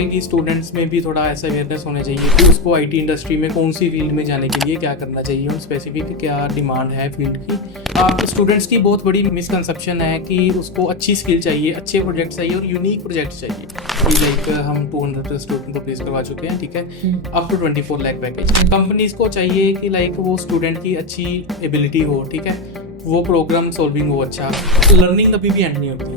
कि स्टूडेंट्स में भी थोड़ा ऐसा अवेयरनेस होना चाहिए कि उसको आईटी इंडस्ट्री में कौन सी फील्ड में जाने के लिए क्या करना चाहिए और स्पेसिफिक क्या डिमांड है फील्ड की। आप स्टूडेंट्स की बहुत बड़ी मिसकंसेप्शन है कि उसको अच्छी स्किल चाहिए, अच्छे प्रोजेक्ट चाहिए और यूनिक प्रोजेक्ट चाहिए। कि लाइक हम 200 स्टूडेंट को प्लेस करवा चुके हैं, ठीक है, up to 24 lakh package. Companies को चाहिए कि लाइक वो स्टूडेंट की अच्छी एबिलिटी हो, ठीक है, वो प्रोग्राम सॉल्विंग हो, अच्छा लर्निंग कभी भी एंड नहीं होती,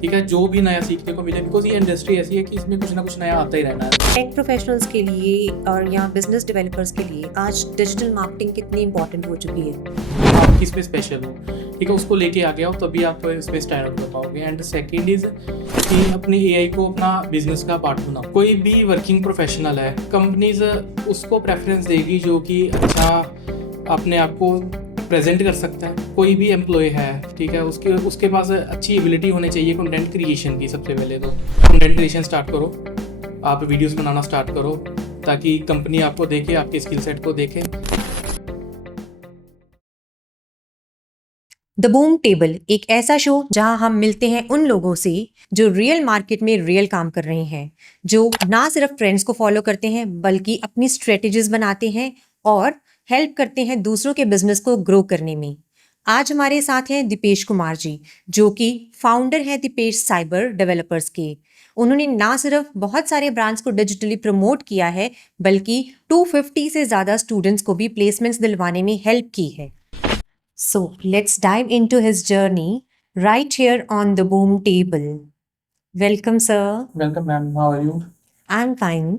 ठीक है, जो भी नया सीखने को मिले, बिकॉज ये इंडस्ट्री ऐसी है कि इसमें कुछ ना कुछ नया आता ही रहना है। टेक प्रोफेशनल्स के लिए और यहाँ बिजनेस डेवलपर्स के लिए आज डिजिटल मार्केटिंग कितनी इंपॉर्टेंट हो चुकी है। आप किस पे स्पेशल हो, ठीक है, उसको लेके आ गया हो तभी आप इस पे स्टैंड आउट कर पाओगे। एंड सेकेंड इज कि अपनी एआई को अपना बिजनेस का पार्ट बनाओ। कोई भी वर्किंग प्रोफेशनल है, कंपनीज उसको प्रेफरेंस देगी जो कि अच्छा अपने आप को प्रेजेंट कर सकता है। कोई भी एम्प्लॉय है, ठीक है, उसके पास अच्छी एबिलिटी होनी चाहिए कंटेंट क्रिएशन की। सबसे पहले तो कंटेंट क्रिएशन स्टार्ट करो, आप वीडियोस बनाना स्टार्ट करो ताकि कंपनी आपको देखे, आपके स्किल सेट को देखे। द बूम टेबल एक ऐसा शो जहां हम मिलते हैं उन लोगों से जो रियल मार्केट में रियल काम कर रहे हैं, जो ना सिर्फ ट्रेंड्स को फॉलो करते हैं बल्कि अपनी स्ट्रेटेजीज बनाते हैं और हेल्प करते हैं दूसरों के बिजनेस को ग्रो करने में। आज हमारे साथ हैं दीपेश कुमार जी, जो कि फाउंडर हैं दीपेश साइबर डेवलपर्स के। उन्होंने ना सिर्फ बहुत सारे ब्रांड्स को डिजिटली प्रमोट किया है बल्कि 250 से ज़्यादा स्टूडेंट्स को भी प्लेसमेंट्स दिलवाने में हेल्प की है। So let's dive into his journey right here on the boom table. Welcome, sir. Welcome ma'am, how are you? I'm fine.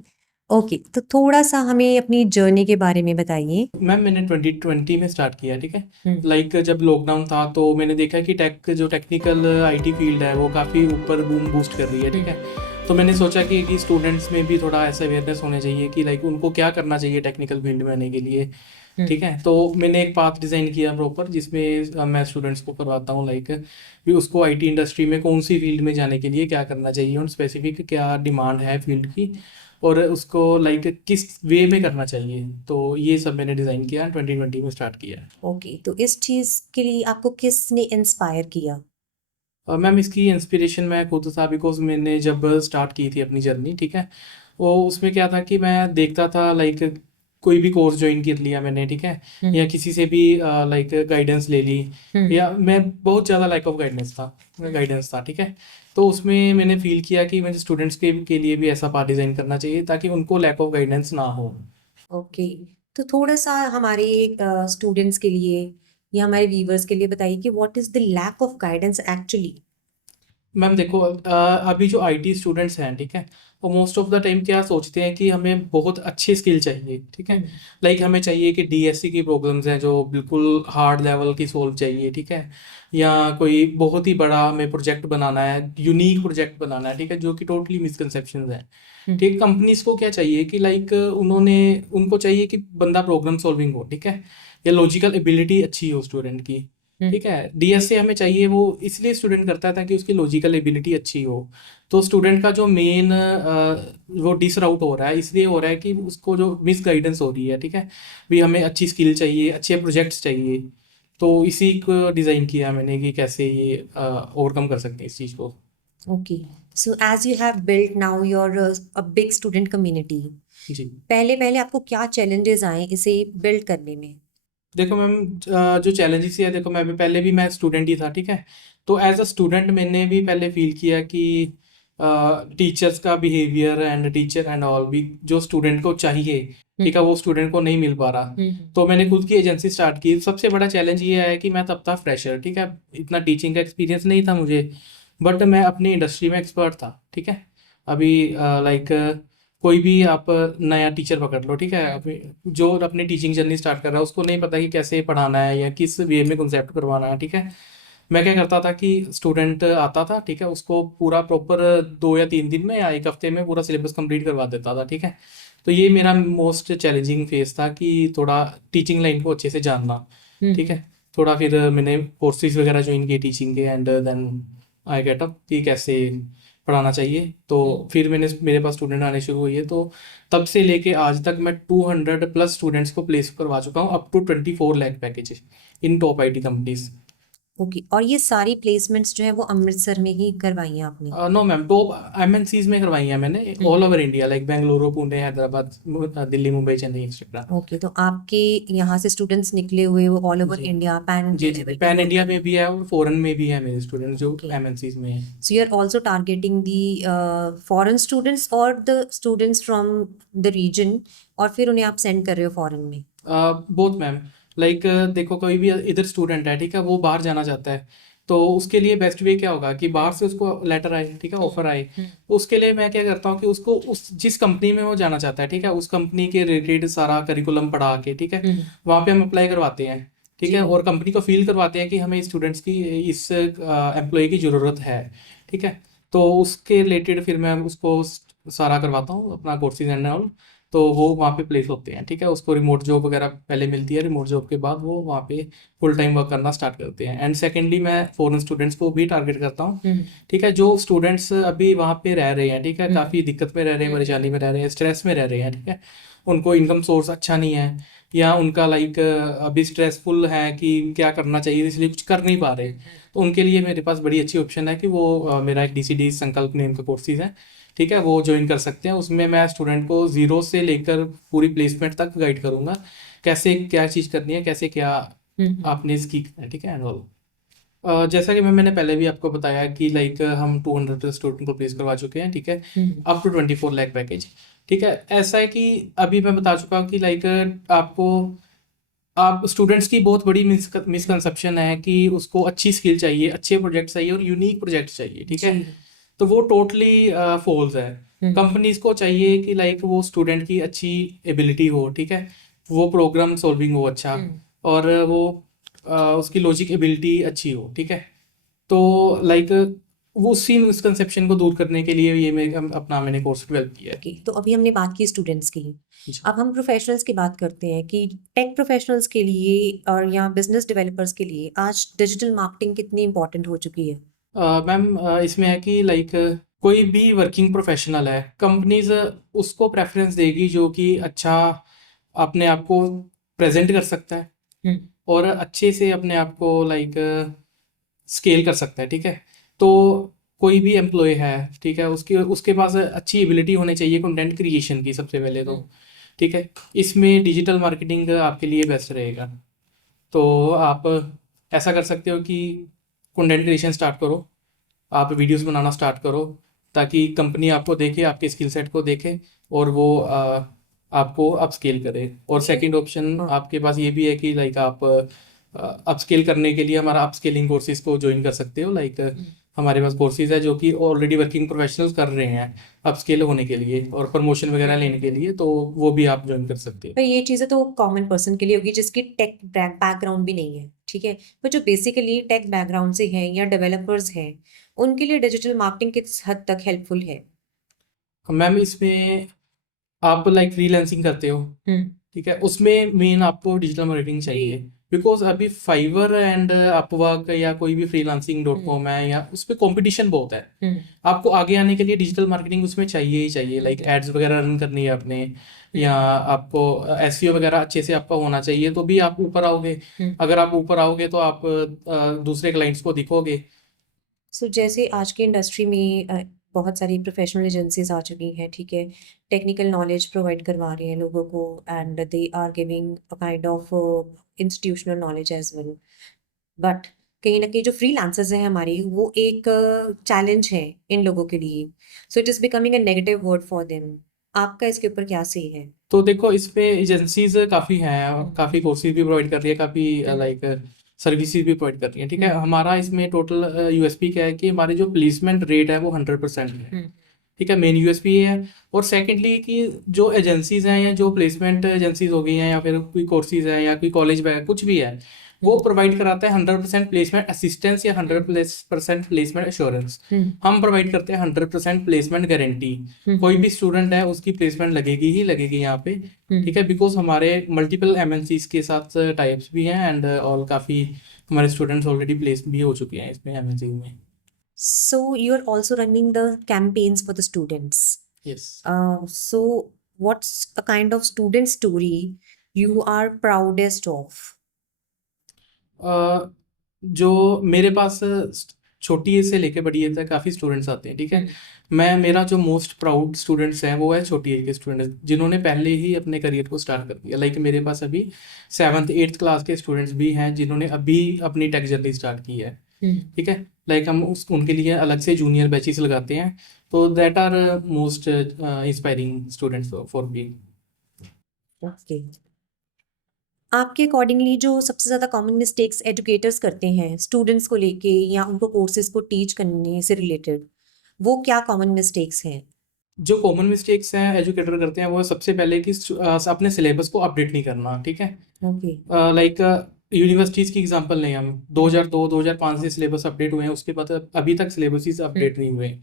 Okay, तो थोड़ा सा हमें अपनी जर्नी के बारे में बताइए। मैम मैंने 2020 में स्टार्ट किया, ठीक है, हम्म। लाइक जब लॉकडाउन था तो मैंने देखा कि टेक्निकल आईटी फील्ड है वो काफ़ी ऊपर बूम बूस्ट कर रही है, ठीक है। तो मैंने सोचा कि स्टूडेंट्स में भी थोड़ा ऐसा अवेयरनेस होना चाहिए कि लाइक उनको क्या करना चाहिए टेक्निकल फील्ड में आने के लिए, ठीक है। तो मैंने एक पाथ डिज़ाइन किया प्रॉपर जिसमें मैं स्टूडेंट्स को करवाता हूँ लाइक भी उसको आईटी इंडस्ट्री में कौन सी फील्ड में जाने के लिए क्या करना चाहिए और स्पेसिफिक क्या डिमांड है फील्ड की और उसको लाइक किस वे में करना चाहिए। तो ये सब मैंने डिज़ाइन किया, 2020 में स्टार्ट किया। ओके, तो इस चीज के लिए आपको किसने इंस्पायर किया? मैम इसकी इंस्पिरेशन मैं खुद था, बिकॉज मैंने जब स्टार्ट की थी अपनी जर्नी, ठीक है, वो उसमें क्या था कि मैं देखता था लाइक कोई भी कोर्स ज्वाइन कर लिया मैंने, ठीक है, या किसी से भी लाइक गाइडेंस ले ली, या मैं बहुत ज़्यादा लैक ऑफ गाइडेंस था, ठीक है। तो उसमें मैंने फील किया कि मुझे स्टूडेंट्स के लिए भी ऐसा पार्ट डिज़ाइन करना चाहिए ताकि उनको लैक ऑफ गाइडेंस ना हो। ओके, तो थोड़ा सा हमारे स्टूडेंट्स के लिए या हमारे व्यूवर्स के लिए बताइए कि what is the lack of guidance actually. Ma'am देखो अभी जो आईटी स्टूडेंट्स हैं, ठीक है, वो मोस्ट ऑफ द टाइम क्या सोचते हैं कि हमें बहुत अच्छी स्किल चाहिए, ठीक है, लाइक हमें चाहिए कि डीएससी की प्रॉब्लम्स हैं जो बिल्कुल हार्ड लेवल की सोल्व चाहिए, ठीक है, या कोई बहुत ही बड़ा हमें प्रोजेक्ट बनाना है, यूनिक प्रोजेक्ट बनाना है, ठीक है, जो कि टोटली मिसकंसेप्शंस हैं। ठीक, कंपनीज को क्या चाहिए कि लाइक उनको चाहिए कि बंदा प्रॉब्लम सॉल्विंग हो, ठीक है, या लॉजिकल एबिलिटी अच्छी हो स्टूडेंट की, ठीक है। डीएसए हमें चाहिए वो इसलिए स्टूडेंट करता है ताकि उसकी लॉजिकल एबिलिटी अच्छी हो। तो स्टूडेंट का जो मेन वो डिस राउट हो रहा है, इसलिए हो रहा है कि उसको जो मिस गाइडेंस हो रही है, ठीक है, भी हमें अच्छी स्किल चाहिए, अच्छे प्रोजेक्ट्स चाहिए। तो इसी को डिज़ाइन किया मैंने कि कैसे ये ओवरकम कर सकते हैं इस चीज़ को। Okay, so as you have built now your a big student community, जी पहले पहले आपको क्या चैलेंजेस आए इसे बिल्ड करने में? देखो मैम, जो चैलेंजेस है, देखो मैं भी पहले भी मैं स्टूडेंट ही था, ठीक है। तो एज अ स्टूडेंट मैंने भी पहले फील किया कि टीचर्स का behaviour and teacher and all भी जो स्टूडेंट को चाहिए, ठीक है, वो स्टूडेंट को नहीं मिल पा रहा। तो मैंने खुद की एजेंसी स्टार्ट की। सबसे बड़ा चैलेंज ये है कि मैं तब था फ्रेशर, ठीक है, इतना टीचिंग का एक्सपीरियंस नहीं था मुझे, बट मैं अपनी इंडस्ट्री में एक्सपर्ट था, ठीक है। अभी लाइक कोई भी आप नया टीचर पकड़ लो, ठीक है, अभी जो अपनी टीचिंग जर्नी स्टार्ट कर रहा है उसको नहीं पता कि कैसे पढ़ाना है या किस वे में कॉन्सेप्ट करवाना है, ठीक है। मैं क्या करता था कि स्टूडेंट आता था, ठीक है, उसको पूरा प्रॉपर 2 या 3 दिन में या एक हफ्ते में पूरा सिलेबस कंप्लीट करवा देता था, ठीक है। तो ये मेरा मोस्ट चैलेंजिंग फेज था कि थोड़ा टीचिंग लाइन को अच्छे से जानना, ठीक है। थोड़ा फिर मैंने कोर्सेज वगैरह ज्वाइन किए टीचिंग के, and then I get up कि कैसे पढ़ाना चाहिए। तो फिर मेरे पास स्टूडेंट आने शुरू हुए, तो तब से लेके आज तक मैं 200+ स्टूडेंट्स को प्लेस करवा चुका हूँ, up to 24 lakh package in top IT companies. Okay, और ये सारी प्लेसमेंट्स जो है वो अमृतसर में ही करवाई हैं आपने? नो मैम, दो एमएनसीज में करवाई हैं मैंने all over India, like Bengaluru, Pune, Hyderabad, Delhi, Mumbai, Chennai, etcetera. Okay, तो आपके यहाँ से स्टूडेंट्स निकले हुए वो ऑल ओवर जी इंडिया पैन जी इंडिया जी, लेवल पे पैन वर्क इंडिया कर रहे में भी है और फॉरेन में भी है मेरे स्टूडेंट जो ओके। एमएनसीज में है। So you are also targeting the foreign students और the students from the region, और फिर उन्हें आप सेंड कर रहे हो फॉरेन में? बोथ मैम, लाइक देखो कोई भी इधर स्टूडेंट है, ठीक है, वो बाहर जाना चाहता है, तो उसके लिए बेस्ट वे क्या होगा कि बाहर से उसको लेटर आए, ठीक है, ऑफर आए। तो उसके लिए मैं क्या करता हूँ कि उसको उस जिस कंपनी में वो जाना चाहता है, ठीक है, उस कंपनी के रिलेटेड सारा करिकुलम पढ़ा के, ठीक है, वहाँ पे हम अप्लाई करवाते हैं, ठीक है, जी। और कंपनी को फील करवाते हैं कि हमें स्टूडेंट्स की, इस एम्प्लॉय की ज़रूरत है, ठीक है। तो उसके रिलेटेड फिर मैं उसको सारा करवाता हूँ अपना कोर्सेज एंड ऑल, तो वो वहाँ पे प्लेस होते हैं, ठीक है। उसको रिमोट जॉब वगैरह पहले मिलती है, रिमोट जॉब के बाद वो वहाँ पे फुल टाइम वर्क करना स्टार्ट करते हैं। एंड सेकेंडली मैं फॉरेन स्टूडेंट्स को भी टारगेट करता हूँ, ठीक है, जो स्टूडेंट्स अभी वहाँ पे रह रहे हैं, ठीक है, काफ़ी दिक्कत में रह रहे हैं, परेशानी में रह रहे हैं, स्ट्रेस में रह रहे हैं, ठीक है, उनको इनकम सोर्स अच्छा नहीं है, या उनका लाइक अभी स्ट्रेसफुल है कि क्या करना चाहिए इसलिए कुछ कर नहीं पा रहे, तो उनके लिए मेरे पास बड़ी अच्छी ऑप्शन है कि वो मेरा एक DCD संकल्प नेम का कोर्सेज है, ठीक है, वो ज्वाइन कर सकते हैं। उसमें मैं स्टूडेंट को जीरो से लेकर पूरी प्लेसमेंट तक गाइड करूंगा, कैसे क्या चीज़ करनी है, कैसे क्या आपने इसकी करना है, ठीक है, एंड ऑल। जैसा कि मैंने पहले भी आपको बताया कि लाइक हम 200 स्टूडेंट को प्लेस करवा चुके हैं, ठीक है, अप टू 24 लाख पैकेज, ठीक है। ऐसा है कि अभी मैं बता चुका हूँ कि लाइक आपको, आप स्टूडेंट्स की बहुत बड़ी मिसकंसेप्शन है कि उसको अच्छी स्किल चाहिए, अच्छे प्रोजेक्ट चाहिए और यूनिक प्रोजेक्ट चाहिए, ठीक है, तो वो टोटली फॉल्स है। कंपनीज को चाहिए कि लाइक वो स्टूडेंट की अच्छी एबिलिटी हो, ठीक है, वो प्रोग्राम सॉल्विंग हो अच्छा, और वो उसकी लॉजिक एबिलिटी अच्छी हो, ठीक है। तो लाइक वो उसी मिसकंसेप्शन को दूर करने के लिए ये मैंने कोर्स डेवलप किया है। ओके, तो अभी हमने बात की स्टूडेंट्स की, जी। अब हम प्रोफेशनल्स की बात करते हैं कि टेक प्रोफेशनल्स के लिए और या बिजनेस डेवलपर्स के लिए आज डिजिटल मार्केटिंग कितनी इंपॉर्टेंट हो चुकी है? मैम, इसमें है कि लाइक कोई भी वर्किंग प्रोफेशनल है, कंपनीज उसको प्रेफरेंस देगी जो कि अच्छा अपने आप को प्रेजेंट कर सकता है और अच्छे से अपने आप को लाइक स्केल कर सकता है, ठीक है। तो कोई भी एम्प्लॉय है, ठीक है, उसके उसके पास अच्छी एबिलिटी होनी चाहिए कंटेंट क्रिएशन की सबसे पहले तो, ठीक है। इसमें डिजिटल मार्केटिंग आपके लिए बेस्ट रहेगा। तो आप ऐसा कर सकते हो कि कंटेंट क्रिएशन स्टार्ट करो, आप वीडियोस बनाना स्टार्ट करो, ताकि कंपनी आपको देखे, आपके स्किल सेट को देखे, और वो आपको अपस्केल करे। और सेकंड ऑप्शन आपके पास ये भी है कि लाइक आप अपस्केल करने के लिए हमारा अपस्केलिंग कोर्सेज को ज्वाइन कर सकते हो। लाइक हमारे पास कोर्सेज है जो कि ऑलरेडी वर्किंग प्रोफेशनल्स कर रहे हैं अपस्केल होने के लिए और प्रमोशन वगैरह लेने के लिए, तो वो भी आप ज्वाइन कर सकते हो। पर ये चीज़ें तो कॉमन पर्सन के लिए होगी जिसकी टेक बैकग्राउंड भी नहीं है, ठीक है, पर जो बेसिकली टेक बैकग्राउंड से हैं या डेवलपर्स हैं, उनके लिए डिजिटल मार्केटिंग किस हद तक हेल्पफुल है? मैम, इसमें आप लाइक फ्रीलांसिंग करते हो, ठीक है, उसमें मेन आपको डिजिटल मार्केटिंग चाहिए, बिकॉज अभी फाइवर एंड अपवर्क या कोई भी freelancing.com है, या उस पर कॉम्पिटिशन बहुत है। आपको आगे आने के लिए डिजिटल मार्केटिंग उसमें चाहिए ही चाहिए, लाइक एड्स वगैरह रन करनी है आपने, या आपको SEO वगैरह अच्छे से आपका होना चाहिए, तो भी आप ऊपर आओगे। अगर आप ऊपर आओगे तो आप दूसरे क्लाइंट्स को दिखोगे। सो जैसे आज की इंडस्ट्री में बहुत सारी प्रोफेशनल एजेंसीज आ चुकी हैं, ठीक है, टेक्निकल नॉलेज प्रोवाइड करवा रही हैं लोगों को, and they are giving a kind of institutional knowledge as well, but कहीं ना कहीं जो फ्रीलांसर्स हैं हमारी, वो एक चैलेंज है इन लोगों के लिए, so it is becoming a negative word for them. आपका इसके ऊपर क्या सही है? तो देखो, इस पे एजेंसीज काफ़ी हैं, काफ़ी कोर्सेज भी प्रोवाइड कर रही है, काफ़ी लाइक सर्विसेज भी प्रोवाइड कर रही हैं, ठीक है। हमारा इसमें टोटल USP क्या है कि हमारी जो प्लेसमेंट रेट है वो 100% है, ठीक है, मेन USP ये है। और सेकेंडली कि जो एजेंसीज हैं या जो प्लेसमेंट एजेंसीज हो गई हैं या फिर कोई कोर्सेज हैं या कोई कॉलेज वगैरह कुछ भी है, वो प्रोवाइड कराता है 100% प्लेसमेंट असिस्टेंस या 100% प्लेसमेंट एश्योरेंस। हम प्रोवाइड करते हैं 100% प्लेसमेंट गारंटी। कोई भी स्टूडेंट है उसकी प्लेसमेंट लगेगी ही लगेगी यहाँ पे, ठीक है, बिकॉज हमारे मल्टीपल MNCs के साथ टाइप्स भी हैं, एंड ऑल काफ़ी हमारे स्टूडेंट्स ऑलरेडी प्लेस भी हो चुके हैं इसमें MNC में। So you are also running the campaigns for the students. Yes. So what's a kind of student story you are proudest of? जो मेरे पास छोटी एज से लेके बड़ी एज तक काफ़ी स्टूडेंट्स आते हैं, ठीक है। मेरा जो मोस्ट प्राउड स्टूडेंट्स हैं वो है छोटी एज के स्टूडेंट्स जिन्होंने पहले ही अपने करियर को स्टार्ट कर दिया। लाइक मेरे पास अभी 7th 8th क्लास के स्टूडेंट्स भी हैं जिन्होंने अभी अपनी टेक जर्नी स्टार्ट की है, ठीक है। लाइक हम उनके लिए अलग से जूनियर बैचेस लगाते हैं, तो that are most inspiring students for me. Okay, आपके अकॉर्डिंगली जो सबसे ज़्यादा कॉमन मिस्टेक्स एजुकेटर्स करते हैं स्टूडेंट्स को लेके या उनको कोर्सेज को टीच करने से रिलेटेड, वो क्या कॉमन मिस्टेक्स हैं? जो कॉमन मिस्टेक्स हैं एजुकेटर करते हैं वो सबसे पहले कि अपने सिलेबस को अपडेट नहीं करना, ठीक है। ओके। लाइक यूनिवर्सिटीज़ की एग्जांपल लें हम, 2002-2005 से सिलेबस अपडेट हुए हैं, उसके बाद अभी तक सिलेबस अपडेट नहीं हुए।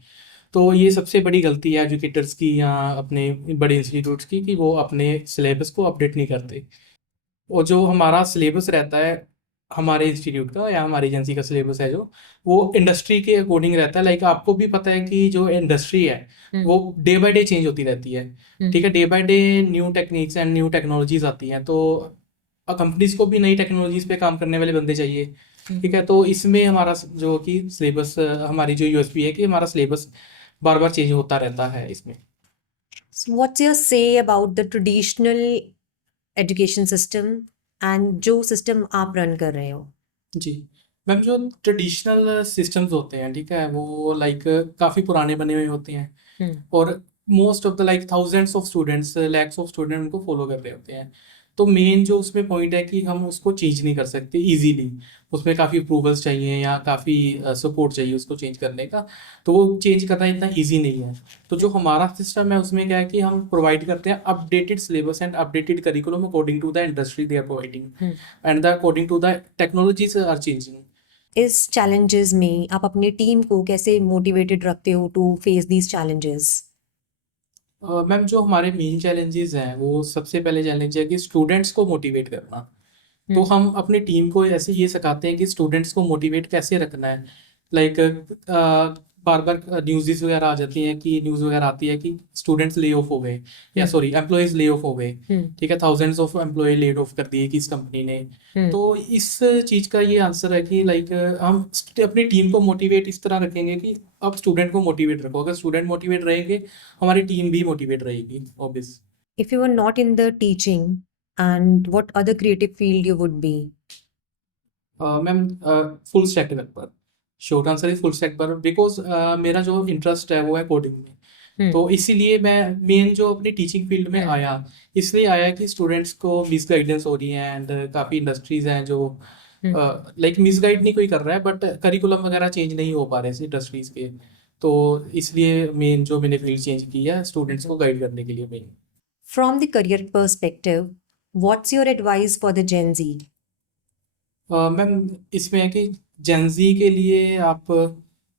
तो ये सबसे बड़ी गलती है एजुकेटर्स की या अपने बड़े इंस्टीट्यूट्स की कि वो अपने सिलेबस को अपडेट नहीं करते। और जो हमारा सिलेबस रहता है हमारे इंस्टीट्यूट का या हमारी एजेंसी का सिलेबस है जो, वो इंडस्ट्री के अकॉर्डिंग रहता है। लाइक आपको भी पता है कि जो इंडस्ट्री है वो डे बाय डे चेंज होती रहती है, ठीक है। Day by day new techniques and new technologies आती हैं, तो कंपनीज को भी नई टेक्नोलॉजीज पे काम करने वाले बंदे चाहिए, ठीक है। तो इसमें हमारा जो कि सिलेबस, हमारी जो यूएसपी है कि हमारा सिलेबस बार बार चेंज होता रहता है इसमें। So what's your say about the traditional education system and जो सिस्टम आप रन कर रहे हो? जी मैम, जो ट्रेडिशनल सिस्टम्स होते हैं, ठीक है, वो लाइक काफ़ी पुराने बने हुए होते हैं और most of the like thousands of students, lakhs of student उनको फॉलो कर रहे होते हैं। तो मेन जो उसमें पॉइंट है कि हम उसको चेंज नहीं कर सकते इजीली, उसमें काफ़ी अप्रूवल्स चाहिए या काफ़ी सपोर्ट चाहिए उसको चेंज करने का, तो वो चेंज करना इतना ईजी नहीं है। तो जो हमारा सिस्टम है उसमें क्या है कि हम प्रोवाइड करते हैं updated syllabus and updated curriculum according to the industry they are providing and the according to the technologies are changing. इस चैलेंजेस में आप अपनी टीम को कैसे मोटिवेटेड रखते हो to face these challenges? Ma'am, जो हमारे मेन चैलेंजेस हैं वो सबसे पहले चैलेंज है कि स्टूडेंट्स को मोटिवेट करना। तो हम अपनी टीम को ऐसे ये सिखाते हैं कि स्टूडेंट्स को मोटिवेट कैसे रखना है। लाइक बार बार न्यूज़ वगैरह आ जाती हैं कि न्यूज़ वगैरह आती है कि स्टूडेंट्स ले ऑफ हो गए या सॉरी एम्प्लॉयज़ ले ऑफ हो गए, ठीक है। Thousands of employ laid off कर दिए किस कंपनी ने। तो इस चीज़ का ये आंसर है कि लाइक हम अपनी टीम को मोटिवेट इस तरह रखेंगे कि अब स्टूडेंट को मोटिवेट रखो। अगर स्टूडेंट मोटिवेट रहेंगे हमारी टीम भी मोटिवेट रहेगी, obvious. If you were not in the teaching, and what other creative field you would be? Ma'am, full stack developer. Short answer is full stack पर because मेरा जो interest है वो है कोडिंग में। तो इसीलिए मैं मेन जो अपनी टीचिंग फील्ड में आया, इसलिए आया कि स्टूडेंट्स को मिस गाइडेंस हो रही है एंड काफ़ी इंडस्ट्रीज हैं जो लाइक मिस गाइड नहीं कोई कर रहा है बट करिकुलम वगैरह चेंज नहीं हो पा रहे इस इंडस्ट्रीज के। तो इसलिए मेन जो मैंने फील्ड चेंज की है स्टूडेंट्स को गाइड करने के लिए main. From the career perspective, what's your advice for the Gen Z? Ma'am, इसमें है कि जेंजी के लिए आप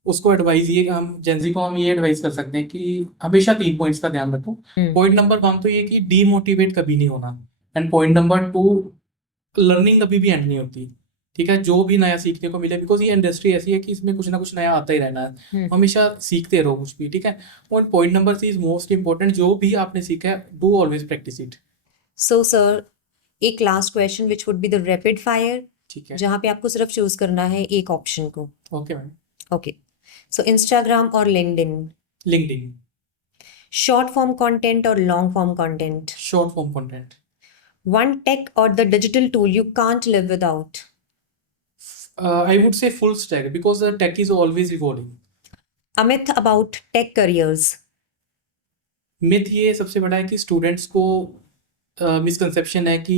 उसको एडवाइस ये हम जेंजी को हम ये एडवाइस कर सकते हैं कि हमेशा 3 पॉइंट्स का ध्यान रखो। पॉइंट नंबर 1 तो ये कि डीमोटिवेट कभी नहीं होना, एंड पॉइंट नंबर 2, लर्निंग कभी भी एंड नहीं होती, ठीक है। जो भी नया सीखने को मिले, बिकॉज ये इंडस्ट्री ऐसी है कि इसमें कुछ ना कुछ नया आता ही रहना है, हमेशा सीखते रहो कुछ भी, ठीक है। और point number 3 is most important, जो भी आपने सीखा है do always practice it. So, sir, एक last question which would be the rapid fire, ठीक है, जहाँ पे आपको सिर्फ चूज करना है एक ऑप्शन को। Okay ma'am. Okay, so Instagram और LinkedIn, LinkedIn. Short form content और long form content, short form content. One tech और the digital tool you can't live without. I would say full stack because the tech is always evolving. A myth about tech careers. Myth ये सबसे बड़ा है कि students को misconception है कि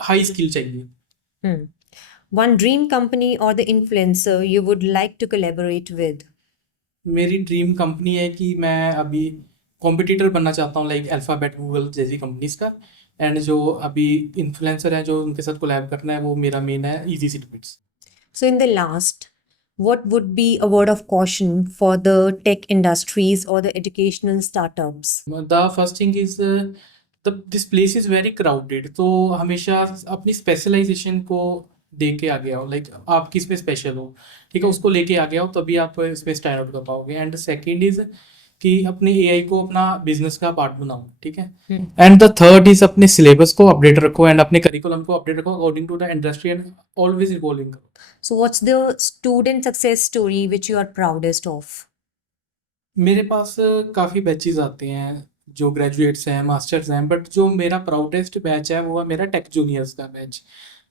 high skill चाहिए। One dream company or the influencer you would like to collaborate with. मेरी ड्रीम कंपनी है कि मैं अभी कॉम्पिटिटर बनना चाहता हूँ लाइक अल्फ़ाबेट, गूगल जैसी कंपनीज का। एंड जो अभी इन्फ्लुएंसर है जो उनके साथ कोलैब करना है वो मेरा मेन है easy सिटबिट्स। So, in the last, what would be a word of caution for the tech industries or the educational startups? The first thing is this place is very crowded, तो हमेशा अपनी specialisation को दे के आगे आओ। Like आप किस में स्पेशल हो, ठीक है, उसको लेके आगे आओ, तभी आप इसमें स्टैंड आउट कर पाओगे। एंड सेकेंड इज कि अपने एआई को अपना बिजनेस का पार्ट बनाओ, ठीक है। Hmm, and the third is अपने सिलेबस को अपडेट रखो एंड अपने करिकुलम को अपडेट रखो according to the industry and always evolving करो। So what's the student success story which you are proudest of? मेरे पास काफ़ी बैचेस आते हैं जो ग्रेजुएट्स हैं, मास्टर्स हैं, बट जो मेरा प्राउडेस्ट बैच है वो है मेरा टेक जूनियर्स का बैच,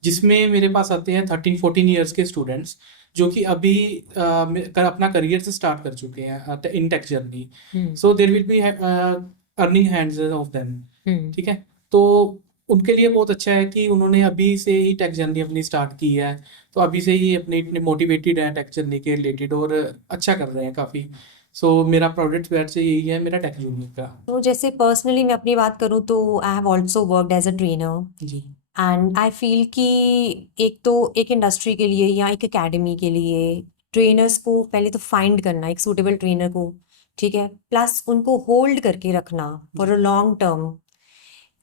जिसमें मेरे पास आते हैं 13-14 ईयर्स के स्टूडेंट्स जो कि अभी अपना करियर से स्टार्ट कर चुके हैं in tech journey. Hmm, so there will be earning hands off them, hmm, ठीक है। तो उनके लिए बहुत अच्छा है कि उन्होंने अभी से ही टेक जर्नी अपनी स्टार्ट की है, तो अभी से ही अपने इतने मोटिवेटेड हैं टेक जर्नी के रिलेटेड और अच्छा कर रहे हैं काफ़ी। सो मेरा प्रोडक्ट बैच से यही है मेरा टेक जूनियर का। तो जैसे पर्सनली मैं अपनी बात करूँ तो I have also worked as a trainer जी एंड आई फील कि एक तो एक इंडस्ट्री के लिए या एक एकेडमी के लिए ट्रेनर्स को पहले तो फाइंड करना एक सूटेबल ट्रेनर को, ठीक है, प्लस उनको होल्ड करके रखना for a long term,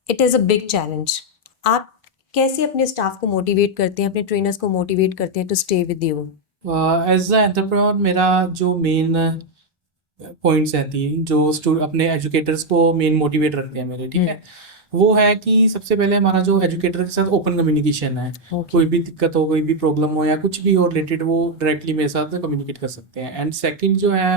it is a big challenge. आप कैसे अपने स्टाफ को मोटिवेट करते हैं, अपने ट्रेनर्स को मोटिवेट करते हैं to stay with you? As a entrepreneur मेरा जो मेन पॉइंट्स हैं 3 जो अपने एजुकेटर्स को मेन मोटिवेट रखते हैं मेरे, ठीक है। वो है कि सबसे पहले हमारा जो एजुकेटर के साथ ओपन कम्युनिकेशन है, ओके। कोई भी दिक्कत हो, कोई भी प्रॉब्लम हो या कुछ भी हो रिलेटेड, वो डायरेक्टली मेरे साथ कम्युनिकेट कर सकते हैं। एंड सेकंड जो है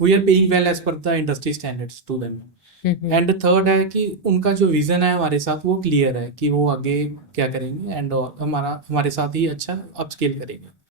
we are paying well as per the industry standards to them. And third है कि उनका जो विजन है हमारे साथ वो क्लियर है कि वो आगे क्या करेंगे एंड हमारे साथ ही अच्छा अपस्केल करेंगे।